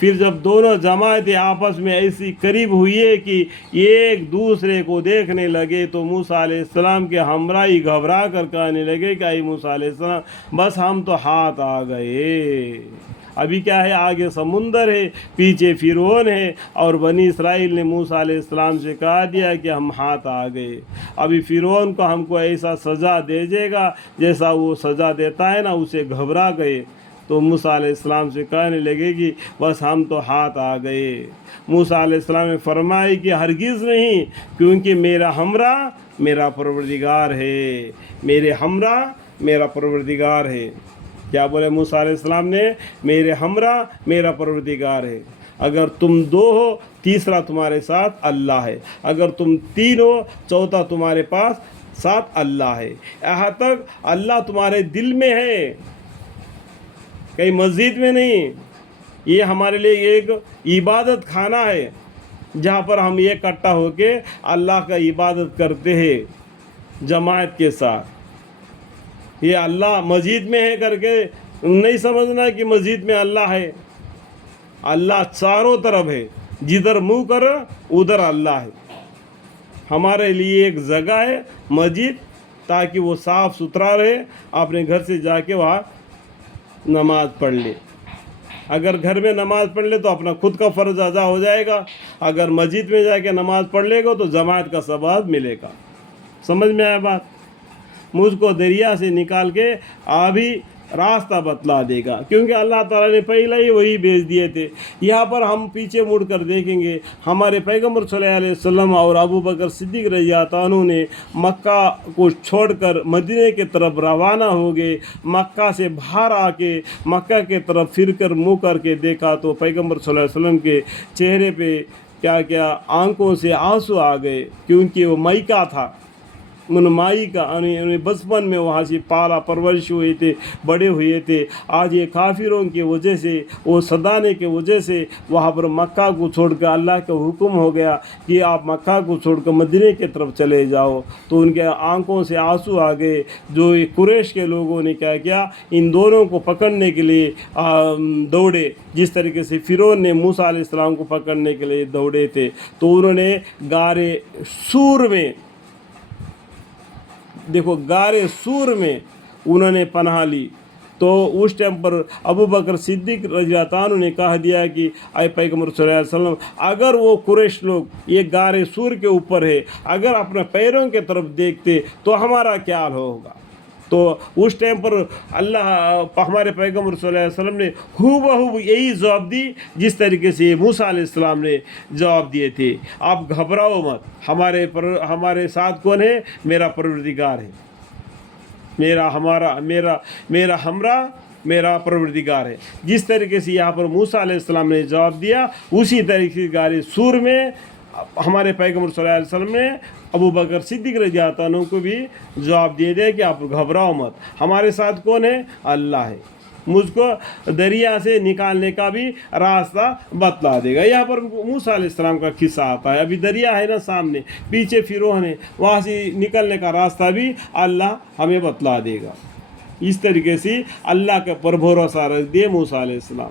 پھر جب دونوں جماعتیں آپس میں ایسی قریب ہوئی ہے کہ ایک دوسرے کو دیکھنے لگے تو موسیٰ علیہ السلام کے ہمراہی گھبرا کر کہنے لگے کہ اے موسیٰ علیہ السلام بس ہم تو ہاتھ آ گئے، ابھی کیا ہے، آگے سمندر ہے، پیچھے فرعون ہے، اور بنی اسرائیل نے موسیٰ علیہ السلام سے کہا دیا کہ ہم ہاتھ آ گئے، ابھی فرعون کو ہم کو ایسا سزا دے دے گا جیسا وہ سزا دیتا ہے نا، اسے گھبرا گئے۔ تو موسیٰ علیہ السلام سے کہنے لگے کہ بس ہم تو ہاتھ آ گئے۔ موسیٰ علیہ السلام نے فرمایا کہ ہرگز نہیں، کیونکہ میرا ہمراہ میرا پروردگار ہے، میرے ہمراہ میرا پروردگار ہے۔ کیا بولے موسیٰ علیہ السلام نے؟ میرے ہمراہ میرا پروردگار ہے۔ اگر تم دو ہو، تیسرا تمہارے ساتھ اللہ ہے، اگر تم تین ہو، چوتھا تمہارے پاس ساتھ اللہ ہے، یہاں تک اللہ تمہارے دل میں ہے، کہیں مسجد میں نہیں۔ یہ ہمارے لیے ایک عبادت خانہ ہے جہاں پر ہم اکٹھا ہو کے اللہ کا عبادت کرتے ہیں جماعت کے ساتھ۔ یہ اللہ مسجد میں ہے کر کے نہیں سمجھنا کہ مسجد میں اللہ ہے، اللہ چاروں طرف ہے، جدھر منہ کر ادھر اللہ ہے۔ ہمارے لیے ایک جگہ ہے مسجد، تاکہ وہ صاف ستھرا رہے، اپنے گھر سے جا کے وہاں نماز پڑھ لے۔ اگر گھر میں نماز پڑھ لے تو اپنا خود کا فرض ادا ہو جائے گا، اگر مسجد میں جا کے نماز پڑھ لے گا تو جماعت کا ثواب ملے گا۔ سمجھ میں آیا بات؟ مجھ کو دریا سے نکال کے ابھی راستہ بتلا دے گا، کیونکہ اللہ تعالیٰ نے پہلے ہی وہی بھیج دیے تھے۔ یہاں پر ہم پیچھے مڑ کر دیکھیں گے، ہمارے پیغمبر صلی اللہ علیہ وسلم اور ابو بکر صدیق رضی اللہ عنہ نے مکہ کو چھوڑ کر مدینے کی طرف روانہ ہو گئے۔ مکہ سے باہر آ کے مکہ کے طرف پھر کر منہ کر کے دیکھا تو پیغمبر صلی اللہ علیہ وسلم کے چہرے پہ کیا آنکھوں سے آنسو آ گئے، کیونکہ وہ مکہ تھا، ان مائی کا بچپن میں وہاں سے پالا پرورش ہوئے تھے، بڑے ہوئے تھے۔ آج یہ کافروں کی وجہ سے، وہ صدانے کی وجہ سے وہاں پر مکہ کو چھوڑ کر اللہ کا حکم ہو گیا کہ آپ مکہ کو چھوڑ کر مدینے کی طرف چلے جاؤ، تو ان کے آنکھوں سے آنسو آ گئے۔ جو قریش کے لوگوں نے کیا کیا، ان دونوں کو پکڑنے کے لیے دوڑے، جس طریقے سے فرعون نے موسیٰ علیہ السلام کو پکڑنے کے لیے دوڑے تھے۔ تو انہوں نے غارِ سور میں، دیکھو غارِ سور میں انہوں نے پناہ لی۔ تو اس ٹائم پر ابو بکر صدیق رضی اللہ عنہ نے کہہ دیا کہ اے پیغمبر صلی اللہ علیہ وسلم، اگر وہ قریش لوگ یہ غارِ سور کے اوپر ہے، اگر اپنے پیروں کی طرف دیکھتے تو ہمارا کیا حال ہوگا؟ تو اس ٹائم پر ہمارے پیغمبر صلی اللہ علیہ وسلم نے ہو یہی جواب دی جس طریقے سے موسیٰ علیہ السلام نے جواب دیے تھے۔ آپ گھبراؤ مت، ہمارے ساتھ کون ہے؟ میرا پروردگار ہے، میرا ہمراہ میرا پروردگار ہے۔ جس طریقے سے یہاں پر موسیٰ علیہ السلام نے جواب دیا، اسی طریقے سے غارِ سور میں ہمارے پیغمبر صلی اللہ علیہ وسلم نے ابو بکر صدیق رضی اللہ عنہ کو بھی جواب دے دیا کہ آپ گھبراؤ مت، ہمارے ساتھ کون ہے؟ اللہ ہے، مجھ کو دریا سے نکالنے کا بھی راستہ بتلا دے گا۔ یہاں پر موسیٰ علیہ السلام کا قصہ آتا ہے، ابھی دریا ہے نا سامنے، پیچھے فرعون ہے، وہاں سے نکلنے کا راستہ بھی اللہ ہمیں بتلا دے گا۔ اس طریقے سے اللہ کے پر بھروسہ رکھ دیے موسیٰ علیہ السلام۔